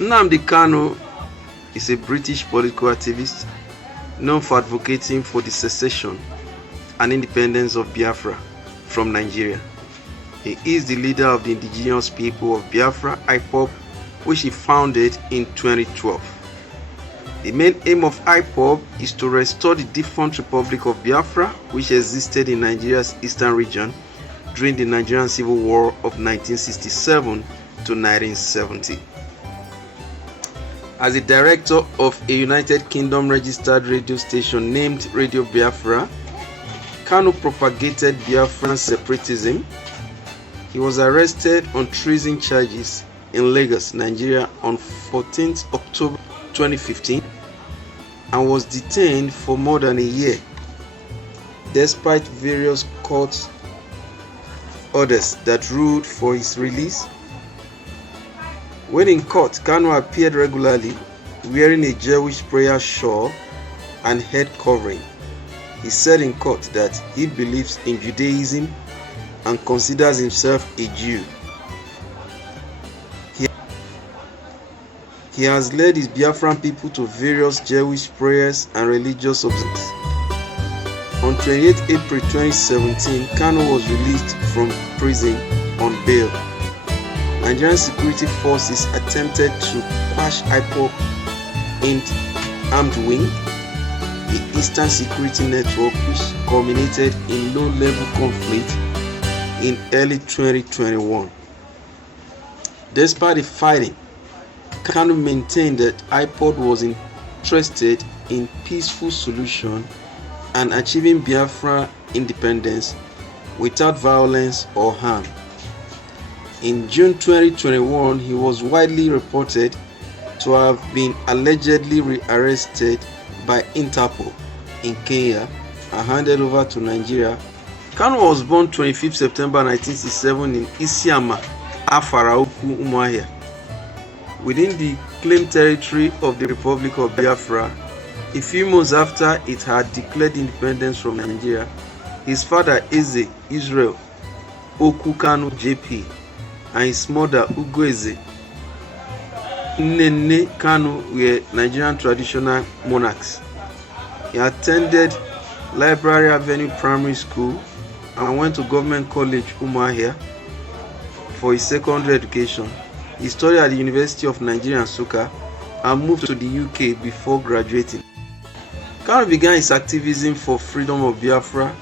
Nnamdi Kanu is a British political activist known for advocating for the secession and independence of Biafra from Nigeria. He is the leader of the Indigenous People of Biafra, IPOB, which he founded in 2012. The main aim of IPOB is to restore the defunct Republic of Biafra, which existed in Nigeria's eastern region during the Nigerian Civil War of 1967 to 1970. As the director of a United Kingdom registered radio station named Radio Biafra, Kanu propagated Biafran separatism. He was arrested on treason charges in Lagos, Nigeria on 14th October 2015 and was detained for more than a year. Despite various court orders that ruled for his release, when in court, Kanu appeared regularly wearing a Jewish prayer shawl and head covering. He said in court that he believes in Judaism and considers himself a Jew. He has led his Biafran people to various Jewish prayers and religious observances. On 28 April 2017, Kanu was released from prison on bail. Nigerian security forces attempted to quash IPOB in armed wing, the Eastern Security Network, which culminated in low-level conflict in early 2021. Despite the fighting, Kanu maintained that IPOB was interested in peaceful solution and achieving Biafra independence without violence or harm. In June 2021, he was widely reported to have been allegedly rearrested by Interpol in Kenya and handed over to Nigeria. Kanu was born 25 September 1967 in Isiama, Afaraukwu, Umuahia, within the claimed territory of the Republic of Biafra. A few months after it had declared independence from Nigeria, his father Eze Israel Oku Kanu JP and his mother Ugwueze Nnenne Kanu were Nigerian traditional monarchs. He attended Library Avenue Primary School and went to Government College Umuahia for his secondary education. He studied at the University of Nigeria, Nsukka, and moved to the UK before graduating. Kanu began his activism for freedom of Biafra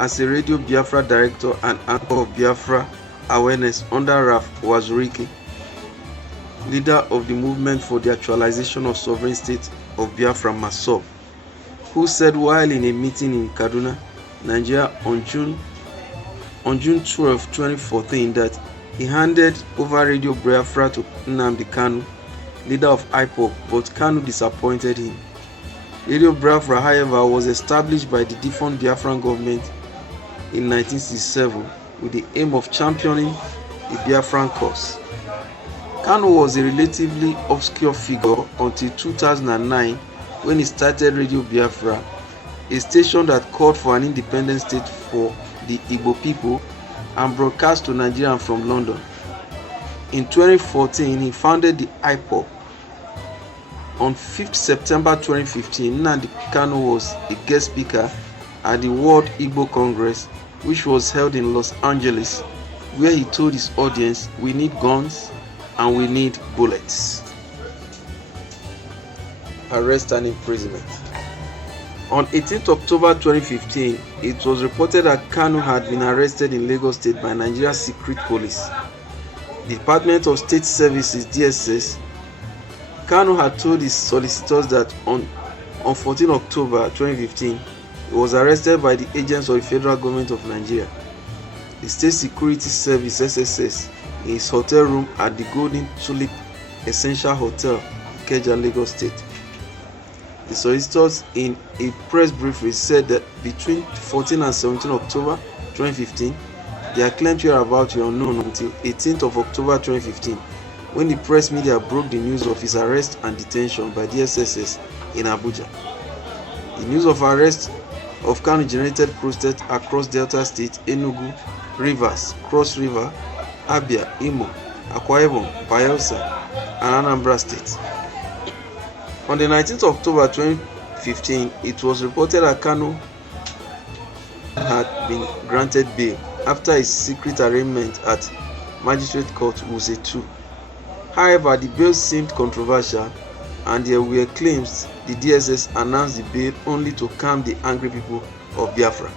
as a Radio Biafra director and anchor of Biafra awareness under Raf Wazurike, leader of the movement for the actualization of sovereign state of Biafra, Masov, who said while in a meeting in Kaduna, Nigeria on June 12, 2014 that he handed over Radio Biafra to Nnamdi Kanu, leader of IPOB, but Kanu disappointed him. Radio Biafra, however, was established by the defunct Biafran government in 1967 with the aim of championing the Biafran cause. Kanu was a relatively obscure figure until 2009 when he started Radio Biafra, a station that called for an independent state for the Igbo people and broadcast to Nigeria from London. In 2014, he founded the IPOB. On 5th September 2015, Nnamdi Kanu was a guest speaker at the World Igbo Congress, which was held in Los Angeles, where he told his audience, "We need guns and we need bullets." Arrest and imprisonment. On 18th October 2015, it was reported that Kanu had been arrested in Lagos State by Nigeria's secret police, the Department of State Services (DSS). Kanu had told his solicitors that on 14 October 2015, he was arrested by the agents of the federal government of Nigeria, the State Security Service (SSS), in his hotel room at the Golden Tulip Essential Hotel, Ikeja, Lagos State. The solicitors in a press briefing said that between 14 and 17 October 2015, their claimed whereabouts were unknown until 18th of October 2015, when the press media broke the news of his arrest and detention by the SSS in Abuja. The news of arrest of Kanu generated protest across Delta State, Enugu, Rivers, Cross River, Abia, Imo, Akwa Ibom, Bayelsa, and Anambra State. On the 19th of October 2015, it was reported that Kanu had been granted bail after a secret arraignment at Magistrate Court Wuse 2. However, the bail seemed controversial, and there were claims the DSS announced the bail only to calm the angry people of Biafra.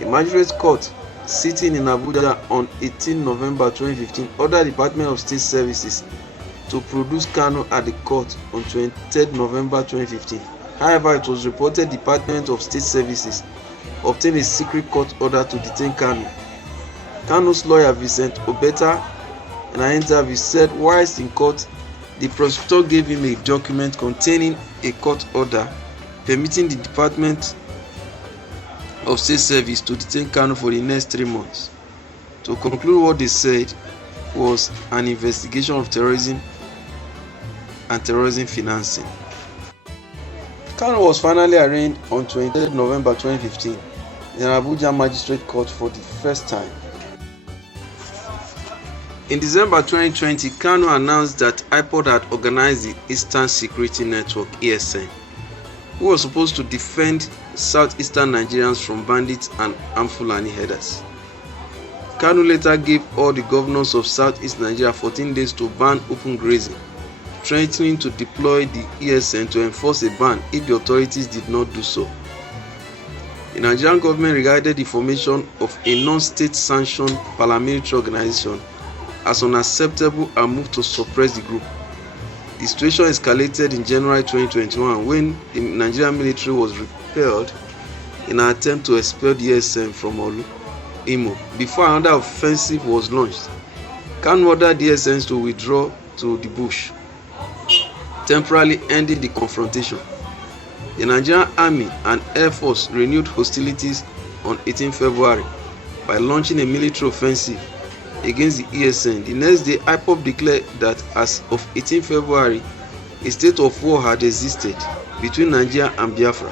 The Magistrate Court, sitting in Abuja on 18 November 2015, ordered the Department of State Services to produce Kanu at the court on 23 November 2015. However, it was reported the Department of State Services obtained a secret court order to detain Kanu. Kanu's lawyer Vincent Obeta, in an interview, said whilst in court, the prosecutor gave him a document containing a court order permitting the Department of State Service to detain Kanu for the next 3 months. To conclude, what they said was an investigation of terrorism and terrorism financing. Kanu was finally arraigned on 23 November 2015 in Abuja Magistrate Court for the first time. In December 2020, Kanu announced that IPOB had organized the Eastern Security Network (ESN), who was supposed to defend southeastern Nigerians from bandits and armed Fulani herders. Kanu later gave all the governors of southeast Nigeria 14 days to ban open grazing, threatening to deploy the ESN to enforce a ban if the authorities did not do so. The Nigerian government regarded the formation of a non-state sanctioned paramilitary organization as unacceptable and moved to suppress the group. The situation escalated in January 2021 when the Nigerian military was repelled in an attempt to expel the ESN from Imo before another offensive was launched. Kanu ordered the ESN to withdraw to the bush, temporarily ending the confrontation. The Nigerian Army and Air Force renewed hostilities on 18 February by launching a military offensive against the ESN. The next day, IPOB declared that as of 18 February, a state of war had existed between Nigeria and Biafra.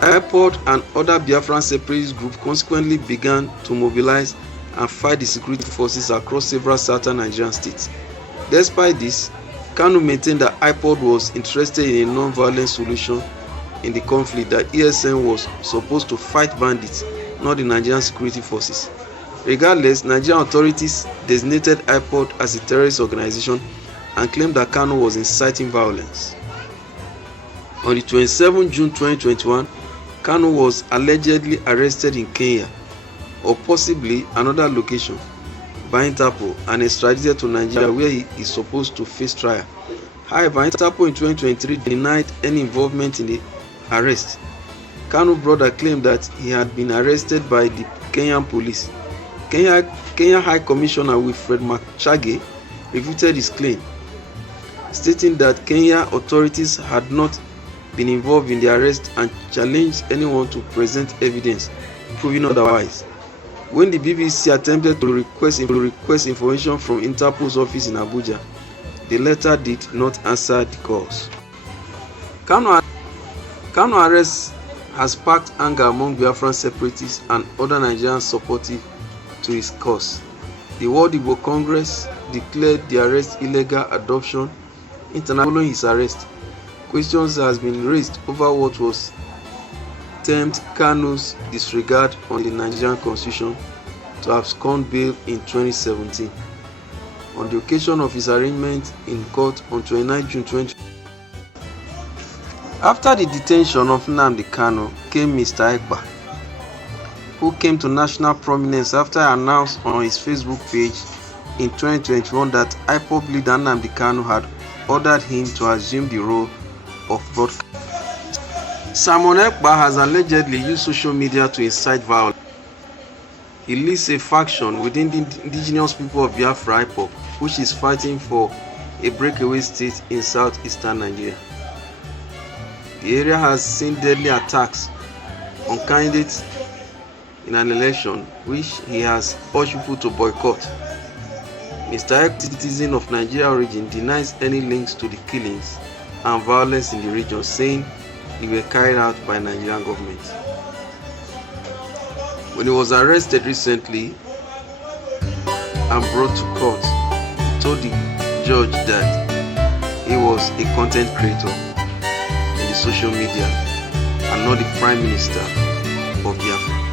IPOB and other Biafran separatist groups consequently began to mobilize and fight the security forces across several southern Nigerian states. Despite this, Kanu maintained that IPOB was interested in a non-violent solution in the conflict, that ESN was supposed to fight bandits, not the Nigerian security forces. Regardless, Nigerian authorities designated IPOB as a terrorist organization and claimed that Kanu was inciting violence. On the 27th June 2021, Kanu was allegedly arrested in Kenya, or possibly another location, by Interpol and extradited to Nigeria, where he is supposed to face trial. However, Interpol in 2023 denied any involvement in the arrest. Kanu's brother claimed that he had been arrested by the Kenyan police. Kenya High Commissioner Wilfred Machage refuted his claim, stating that Kenya authorities had not been involved in the arrest and challenged anyone to present evidence proving otherwise. When the BBC attempted to request information from Interpol's office in Abuja, the latter did not answer the calls. Kanu's arrest has sparked anger among Biafran separatists and other Nigerians supportive to his cause. The World Igbo Congress declared the arrest illegal adoption. Following his arrest, questions has been raised over what was termed Kanu's disregard on the Nigerian Constitution to abscond bail in 2017. On the occasion of his arraignment in court on 29 June 2020. After the detention of Nnamdi Kanu came Mr. Ekpa, who came to national prominence after he announced on his Facebook page in 2021 that IPOB leader Nnamdi Kanu had ordered him to assume the role of broadcaster. Simon Ekpa has allegedly used social media to incite violence. He leads a faction within the Indigenous People of Biafra (IPOB), which is fighting for a breakaway state in southeastern Nigeria. The area has seen deadly attacks on candidates in an election which he has urged people to boycott. Mr. Ekpa, citizen of Nigerian origin, denies any links to the killings and violence in the region, saying they were carried out by the Nigerian government. When he was arrested recently, and brought to court, he told the judge that he was a content creator in the social media and not the Prime Minister of Biafra.